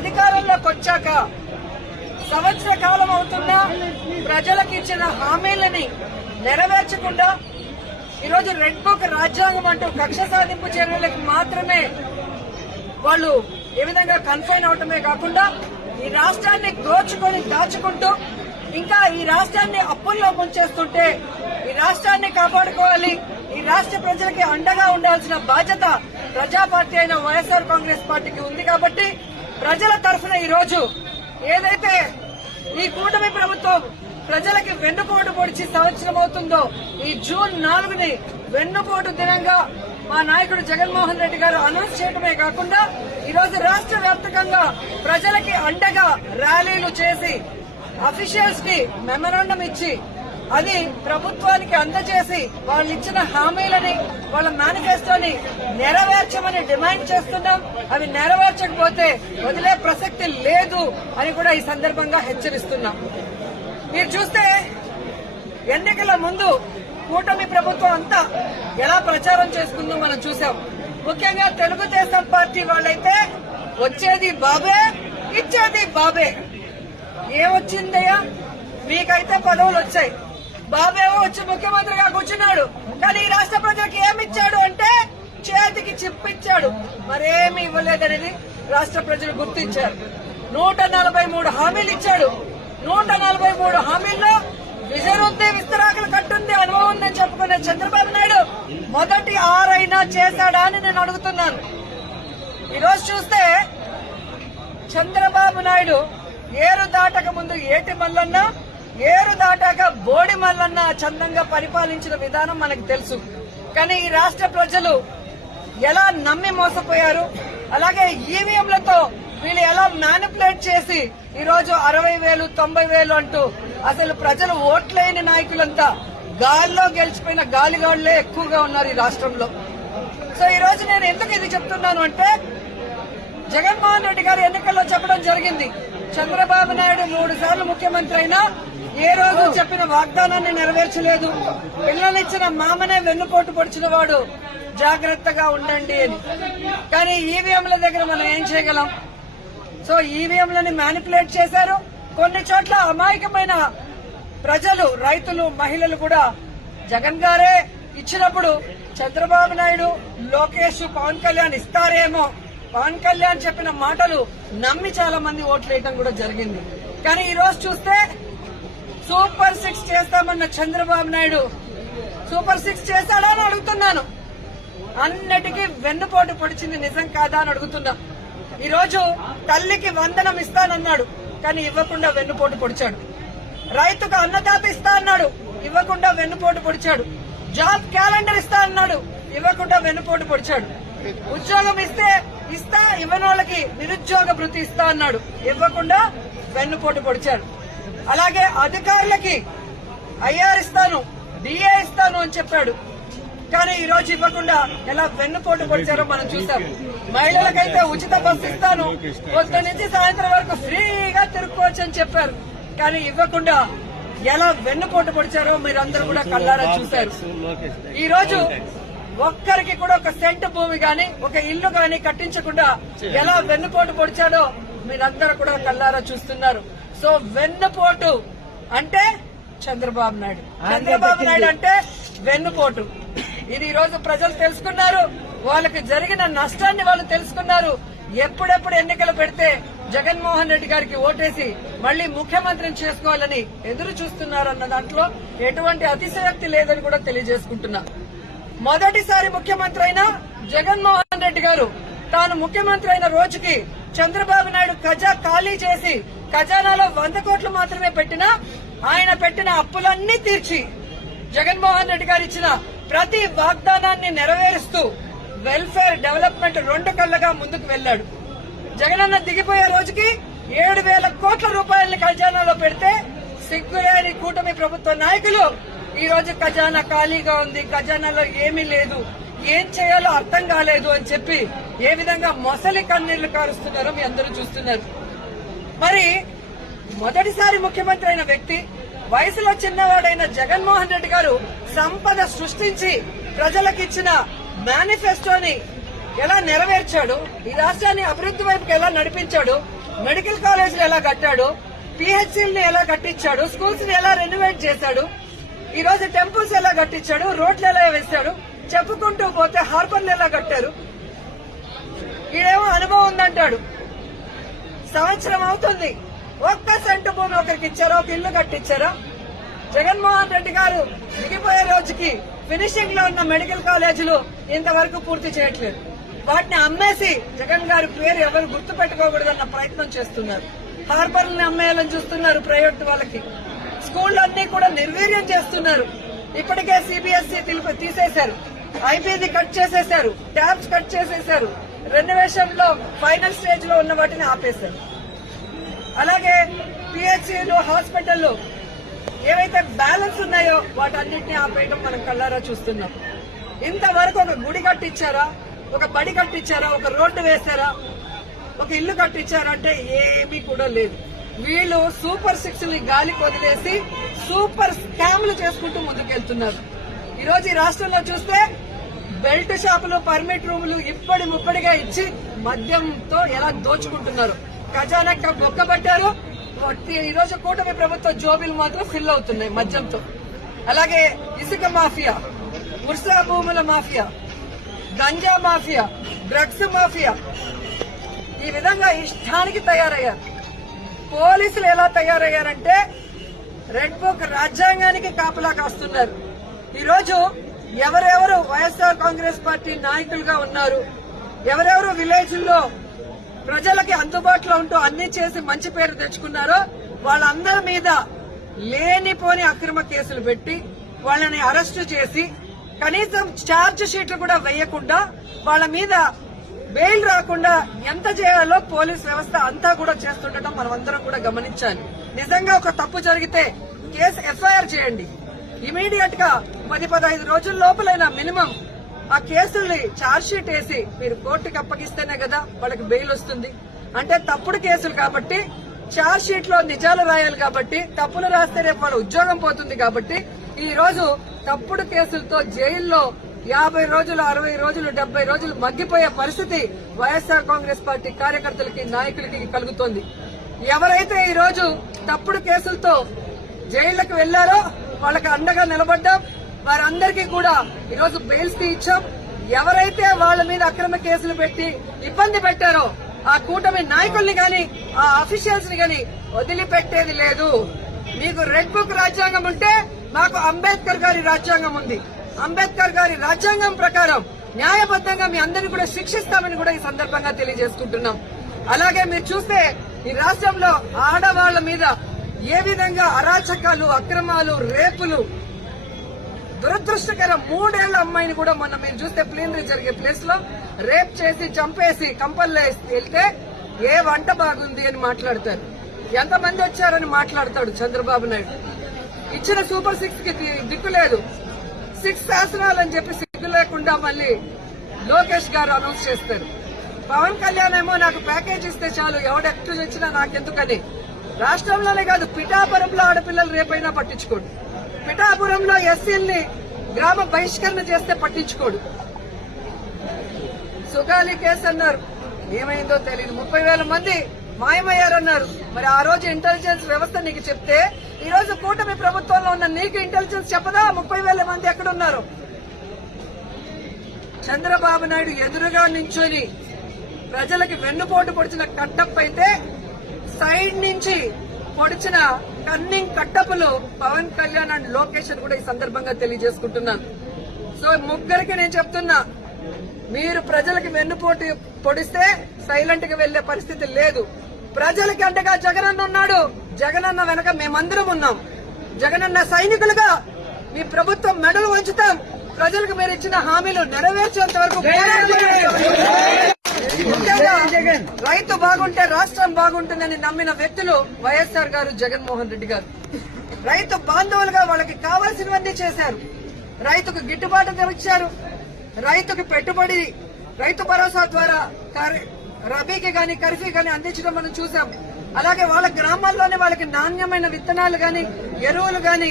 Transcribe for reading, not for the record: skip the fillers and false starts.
అధికారంలోకి వచ్చాక సంవత్సర కాలం అవుతున్నా ప్రజలకు ఇచ్చిన హామీలని నెరవేర్చకుండా ఈరోజు రెడ్ బుక్ రాజ్యాంగం అంటూ కక్ష సాధింపు చర్యలకు మాత్రమే వాళ్ళు ఏ విధంగా కన్ఫైన్ అవటమే కాకుండా ఈ రాష్ట్రాన్ని దాచుకుంటూ ఇంకా ఈ రాష్ట్రాన్ని అప్పుల్లో ముంచేస్తుంటే ఈ రాష్ట్రాన్ని కాపాడుకోవాలి, ఈ రాష్ట్ర ప్రజలకి అండగా ఉండాల్సిన బాధ్యత ప్రజా పార్టీ అయిన వైఎస్ఆర్ కాంగ్రెస్ పార్టీకి ఉంది. కాబట్టి ప్రజల తరఫున ఈ రోజు ఏదైతే ఈ కూటమి ప్రభుత్వం ప్రజలకి వెన్నుపోటు పొడిచి సంవత్సరం అవుతుందో ఈ జూన్ 4ని వెన్నుపోటు దినంగా మా నాయకుడు జగన్మోహన్ రెడ్డి గారు అనౌన్స్ చేయడమే కాకుండా ఈ రోజు రాష్ట్ర వ్యాప్తంగా ప్రజలకి అండగా ర్యాలీలు చేసి అఫీషియల్స్ కి మెమరాండం ఇచ్చి అది ప్రభుత్వానికి అందజేసి వాళ్ళు ఇచ్చిన హామీలని వాళ్ళ మేనిఫెస్టోని నెరవేర్చమని డిమాండ్ చేస్తున్నాం. అవి నెరవేర్చకపోతే వదిలే ప్రసక్తి లేదు అని కూడా ఈ సందర్భంగా హెచ్చరిస్తున్నాం. మీరు చూస్తే ఎన్నికల ముందు కూటమి ప్రభుత్వం అంతా ఎలా ప్రచారం చేసుకుందో మనం చూసాం. ముఖ్యంగా తెలుగుదేశం పార్టీ వాళ్ళైతే వచ్చేది బాబే, ఇచ్చేది బాబే. ఏమొచ్చిందయ్యా? మీకైతే పదవులు వచ్చాయి, బాబేవో వచ్చి ముఖ్యమంత్రిగా కూర్చున్నాడు. కానీ ఈ రాష్ట్ర ప్రజలకు ఏమిచ్చాడు అంటే చేతికి చిప్పిచ్చాడు, మరేమి ఇవ్వలేదనేది రాష్ట్ర ప్రజలు గుర్తించారు. 143 హామీలు ఇచ్చాడు. 143 హామీల్లో విజయరుద్దే విస్తరాకులు కట్టుంది అనుభవం ఉందని చెప్పుకునే చంద్రబాబు నాయుడు మొదటి 6 అయినా చేశాడా అని నేను అడుగుతున్నాను. ఈరోజు చూస్తే చంద్రబాబు నాయుడు ఏరు దాటక ముందు ఏటి మల్లన్న, ఏరు దాటాక బోడి మల్లన్న చందంగా పరిపాలించిన విధానం మనకు తెలుసు. కానీ ఈ రాష్ట్ర ప్రజలు ఎలా నమ్మి మోసపోయారు, అలాగే ఈవీఎంలతో వీళ్ళు ఎలా మ్యానిపులేట్ చేసి ఈ రోజు 60,000, 90,000 అంటూ అసలు ప్రజలు ఓట్లేని నాయకులంతా గాల్లో గెలిచిపోయిన గాలిగాళ్లే ఎక్కువగా ఉన్నారు ఈ రాష్ట్రంలో. సో ఈ రోజు నేను ఎందుకు ఇది చెప్తున్నాను అంటే జగన్మోహన్ రెడ్డి గారు ఎన్నికల్లో చెప్పడం జరిగింది, చంద్రబాబు నాయుడు 3 సార్లు ముఖ్యమంత్రి అయినా ఏ రోజు చెప్పిన వాగ్దానాన్ని నెరవేర్చలేదు, పిల్లలిచ్చిన మామనే వెన్నుపోటు పొడిచిన వాడు, జాగ్రత్తగా ఉండండి అని. కానీ ఈవీఎంల దగ్గర మనం ఏం చేయగలం? సో ఈవీఎంలని మ్యానిపులేట్ చేశారు. కొన్ని చోట్ల అమాయకమైన ప్రజలు, రైతులు, మహిళలు కూడా జగన్ గారే ఇచ్చినప్పుడు చంద్రబాబు నాయుడు, లోకేష్, పవన్ కళ్యాణ్ ఇస్తారేమో, పవన్ కళ్యాణ్ చెప్పిన మాటలు నమ్మి చాలా మంది ఓట్లు వేయడం కూడా జరిగింది. కానీ ఈ రోజు చూస్తే సూపర్ 6 చేస్తామన్న చంద్రబాబు నాయుడు సూపర్ 6 చేశాడా అని అడుగుతున్నాను. అన్నిటికీ వెన్నుపోటు పొడిచింది నిజం కాదా అని అడుగుతున్నా. ఈ రోజు తల్లికి వందనం ఇస్తానన్నాడు, కానీ ఇవ్వకుండా వెన్నుపోటు పొడిచాడు. రైతుకు అన్నదాత ఇస్తా అన్నాడు, ఇవ్వకుండా వెన్నుపోటు పొడిచాడు. జాబ్ క్యాలెండర్ ఇస్తా అన్నాడు, ఇవ్వకుండా వెన్నుపోటు పొడిచాడు. ఉద్యోగం ఇస్తా ఇవ్వని వాళ్ళకి నిరుద్యోగ భృతి ఇస్తా అన్నాడు, ఇవ్వకుండా వెన్నుపోటు పొడిచాడు. అలాగే అధికారులకి ఐఆర్ ఇస్తాను, డిఏ ఇస్తాను అని చెప్పాడు, కానీ ఈ రోజు ఇవ్వకుండా ఎలా వెన్నుపోటు పొడిచారో మనం చూసాం. మహిళలకైతే ఉచిత బస్సు ఇస్తాను, పొద్దు నుంచి సాయంత్రం వరకు ఫ్రీగా తిరుక్కోవచ్చు అని చెప్పారు, కానీ ఇవ్వకుండా ఎలా వెన్నుపోటు పొడిచారో మీరందరూ కూడా కళ్ళారా చూశారు. ఈ రోజు ఒక్కరికి కూడా ఒక సెంటు భూమి గాని, ఒక ఇల్లు గాని కట్టించకుండా ఎలా వెన్నుపోటు పొడిచాడో మీరందరూ కూడా కళ్ళారా చూస్తున్నారు. సో వెన్నుపోటు అంటే చంద్రబాబు నాయుడు, చంద్రబాబు నాయుడు అంటే వెన్నుపోటు. ఇది ఈ రోజు ప్రజలు తెలుసుకున్నారు, వాళ్ళకి జరిగిన నష్టాన్ని వాళ్ళు తెలుసుకున్నారు. ఎప్పుడెప్పుడు ఎన్నికలు పెడితే జగన్మోహన్ రెడ్డి గారికి ఓటేసి మళ్లీ ముఖ్యమంత్రిని చేసుకోవాలని ఎదురు చూస్తున్నారన్న దాంట్లో ఎటువంటి అతిశయోక్తి లేదని కూడా తెలియజేసుకుంటున్నా. మొదటిసారి ముఖ్యమంత్రి అయిన జగన్మోహన్ రెడ్డి గారు తాను ముఖ్యమంత్రి అయిన రోజుకి చంద్రబాబు నాయుడు ఖజా ఖాళీ చేసి ఖజానాలో 100 కోట్లు మాత్రమే పెట్టినా ఆయన పెట్టిన అప్పులన్నీ తీర్చి జగన్మోహన్ రెడ్డి గారు ఇచ్చిన ప్రతి వాగ్దానాన్ని నెరవేరుస్తూ వెల్ఫేర్ డెవలప్మెంట్ 2 కళ్లగా ముందుకు వెళ్లాడు. జగనన్న దిగిపోయే రోజుకి 7,000 కోట్ల రూపాయలని ఖజానాలో పెడితే సిగ్గులేని కూటమి ప్రభుత్వ నాయకులు ఈ రోజు ఖజానా ఖాళీగా ఉంది, ఖజానాలో ఏమీ లేదు, ఏం చేయాలో అర్థం కాలేదు అని చెప్పి ఏ విధంగా మొసలి కన్నీళ్లు కారుస్తున్నారో మీ అందరూ చూస్తున్నారు. మరి మొదటిసారి ముఖ్యమంత్రి అయిన వ్యక్తి, వయసులో చిన్నవాడైన జగన్మోహన్ రెడ్డి గారు సంపద సృష్టించి ప్రజలకు ఇచ్చిన మేనిఫెస్టోని ఎలా నెరవేర్చాడు, ఈ రాష్ట్రాన్ని అభివృద్ధి వైపుకి ఎలా నడిపించాడు, మెడికల్ కాలేజీలు ఎలా కట్టాడు, పిహెచ్సిల్ని ఎలా కట్టించాడు, స్కూల్స్ ని ఎలా రెనోవేట్ చేశాడు, ఈ రోజు టెంపుల్స్ ఎలా కట్టించాడు, రోడ్లు ఎలా వేశాడు, చెప్పుకుంటూ పోతే హార్బర్లు ఎలా కట్టారు. ఈడేమో అనుభవం ఉందంటాడు. సంవత్సరం అవుతుంది, ఒక్క సెంటు భూమి ఒకరికి ఇచ్చారా, ఒక ఇల్లు కట్టించారా? జగన్మోహన్ రెడ్డి గారు దిగిపోయే రోజుకి ఫినిషింగ్ లో ఉన్న మెడికల్ కాలేజీలు ఇంతవరకు పూర్తి చేయట్లేదు. వాటిని అమ్మేసి జగన్ గారి పేరు ఎవరు గుర్తు పెట్టుకోకూడదన్న ప్రయత్నం చేస్తున్నారు. హార్బర్లని అమ్మేయాలని చూస్తున్నారు ప్రైవేట్ వాళ్ళకి. స్కూళ్లన్నీ కూడా నిర్వీర్యం చేస్తున్నారు. ఇప్పటికే సిబిఎస్ఈ తీసేశారు, ఐపీది కట్ చేసేశారు, ట్యాబ్స్ కట్ చేసేశారు, రెనోవేషన్ లో ఫైనల్ స్టేజ్ లో ఉన్న వాటిని ఆపేశారు. అలాగే పిహెచ్సిలు, హాస్పిటల్లో ఏవైతే బ్యాలెన్స్ ఉన్నాయో వాటన్నిటిని ఆపేయడం మనం కళ్ళారా చూస్తున్నాం. ఇంతవరకు ఒక గుడి కట్టించారా, ఒక బడి కట్టించారా, ఒక రోడ్డు వేశారా, ఒక ఇల్లు కట్టించారా అంటే ఏమీ కూడా లేదు. వీళ్ళు సూపర్ సిక్స్ ని గాలికి వదిలేసి సూపర్ స్కామ్లు చేసుకుంటూ ముందుకెళ్తున్నారు. ఈ రోజు ఈ రాష్ట్రంలో చూస్తే బెల్ట్ షాపులు, పర్మిట్ రూములు ఇప్పటి ముప్పటిగా ఇచ్చి మద్యంతో ఎలా దోచుకుంటున్నారు. ఖజానా మొక్కబట్టారు. ఈ రోజు కూటమి ప్రభుత్వ జోబీలు మాత్రం ఫిల్ అవుతున్నాయి మద్యంతో. అలాగే ఇసుక మాఫియా, ఉర్సా భూముల mafia, ganja mafia, drugs mafia, ఈ విధంగా ఇష్టానికి తయారయ్యారు. పోలీసులు ఎలా తయారయ్యారంటే రెడ్ బుక్ రాజ్యాంగానికి కాపలా కాస్తున్నారు. ఈ రోజు ఎవరెవరు వైఎస్ఆర్ కాంగ్రెస్ పార్టీ నాయకులుగా ఉన్నారు, ఎవరెవరు విలేజ్ల్లో ప్రజలకి అందుబాటులో ఉంటూ అన్ని చేసి మంచి పేరు తెచ్చుకున్నారో వాళ్ళందరి మీద లేనిపోని అక్రమ కేసులు పెట్టి వాళ్ళని అరెస్టు చేసి కనీసం ఛార్జ్ షీట్లు కూడా వేయకుండా వాళ్ళ మీద బెయిల్ రాకుండా ఎంత చేయాలో పోలీస్ వ్యవస్థ అంతా కూడా చేస్తుండటం మనమందరం కూడా గమనించాలి. నిజంగా ఒక తప్పు జరిగితే కేసు ఎఫ్ఐఆర్ చేయండి. ఇమీడియట్ గా 10-15 రోజుల లోపలైనా మినిమం ఆ కేసుల్ని ఛార్జ్ షీట్ వేసి మీరు కోర్టుకి అప్పగిస్తేనే కదా వాళ్ళకి బెయిల్ వస్తుంది. అంటే తప్పుడు కేసులు కాబట్టి ఛార్జ్ షీట్ లో నిజాలు రాయాలి కాబట్టి, తప్పులు రాస్తే రేపు వాళ్ళ ఉద్యోగం పోతుంది కాబట్టి ఈ రోజు తప్పుడు కేసులతో జైల్లో 50 రోజులు, 60 రోజులు, 70 రోజులు మగ్గిపోయే పరిస్థితి వైఎస్ఆర్ కాంగ్రెస్ పార్టీ కార్యకర్తలకి, నాయకులకి కలుగుతోంది. ఎవరైతే ఈ రోజు తప్పుడు కేసులతో జైళ్లకు వెళ్లారో వాళ్ళకి అండగా నిలబడ్డాం. వారందరికీ కూడా ఈరోజు బెయిల్స్ ఇచ్చాం. ఎవరైతే వాళ్ళ మీద అక్రమ కేసులు పెట్టి ఇబ్బంది పెట్టారో ఆ కూటమి నాయకుల్ని గాని, ఆ అఫీషియల్స్ ని గాని వదిలిపెట్టేది లేదు. మీకు రెడ్ బుక్ రాజ్యాంగం ఉంటే మాకు అంబేద్కర్ గారి రాజ్యాంగం ఉంది. అంబేద్కర్ గారి రాజ్యాంగం ప్రకారం న్యాయబద్దంగా మీ అందరినీ కూడా శిక్షిస్తామని కూడా ఈ సందర్భంగా తెలియజేసుకుంటున్నాం. అలాగే మీరు చూస్తే ఈ రాష్ట్రంలో ఆడవాళ్ల మీద ఏ విధంగా అరాచకాలు, అక్రమాలు, రేపులు, దురదృష్టకరం 3 ఏళ్ల అమ్మాయిని కూడా మొన్న మీరు చూస్తే ప్లీనరీ జరిగే ప్లేస్ లో రేప్ చేసి చంపేసి కంపల్లో వెళ్తే ఏ వంట బాగుంది అని మాట్లాడతారు. ఎంతమంది వచ్చారని మాట్లాడతాడు చంద్రబాబు నాయుడు. ఇచ్చిన సూపర్ 6 కి దిక్కు లేదు. 6 శాసనాలని చెప్పి సిగ్గు లేకుండా మళ్ళీ లోకేష్ గారు అనౌన్స్ చేస్తారు. పవన్ కళ్యాణ్ ఏమో నాకు ప్యాకేజ్ ఇస్తే చాలు, ఎవడెక్టు వచ్చినా నాకెందుకని. రాష్ట్రంలోనే కాదు పిఠాపురంలో ఆడపిల్లలు రేపైనా పట్టించుకోడు. పిఠాపురంలో ఎస్సీల్ని గ్రామ బహిష్కరణ చేస్తే పట్టించుకోడు. సుగాలి కేసు అన్నారు, ఏమైందో తెలియదు. 30,000 మంది మాయమయ్యారన్నారు. మరి ఆ రోజు ఇంటెలిజెన్స్ వ్యవస్థ నీకు చెప్తే ఈ రోజు కూటమి ప్రభుత్వంలో ఉన్న నీకు ఇంటెలిజెన్స్ చెప్పదా 30,000 మంది ఎక్కడున్నారు? చంద్రబాబు నాయుడు ఎదురుగా నించొని ప్రజలకి వెన్నుపోటు పొడిచిన కట్టప్ప అయితే సైడ్ నుంచి పొడిచిన కన్నింగ్ కట్టపులు పవన్ కళ్యాణ్ అండ్ లోకేష్ అని కూడా ఈ సందర్భంగా తెలియజేసుకుంటున్నాను. సో ముగ్గురికి నేను చెప్తున్నా, మీరు ప్రజలకి వెన్నుపోటు పొడిస్తే సైలెంట్ గా వెళ్లే పరిస్థితి లేదు. ప్రజలకి అండగా జగనన్న ఉన్నాడు. జగనన్న వెనక మేమందరం ఉన్నాం. జగనన్న సైనికులుగా మీ ప్రభుత్వం మెడలు వంచుతాం. ప్రజలకు మీరు ఇచ్చిన హామీలు నెరవేర్చేంత వరకు ముఖ్యంగా రైతు బాగుంటే రాష్ట్రం బాగుంటుందని నమ్మిన వ్యక్తులు వైఎస్ఆర్ గారు, జగన్మోహన్ రెడ్డి గారు. రైతు బాంధవులుగా వాళ్ళకి కావాల్సినవన్నీ చేశారు. రైతుకు గిట్టుబాటు ధర ఇచ్చారు. రైతుకి పెట్టుబడి రైతు భరోసా ద్వారా రబీకి గాని, ఖరీఫ్ గాని అందించడం మనం చూసాం. అలాగే వాళ్ళ గ్రామాల్లోనే వాళ్ళకి నాణ్యమైన విత్తనాలు గాని, ఎరువులు గాని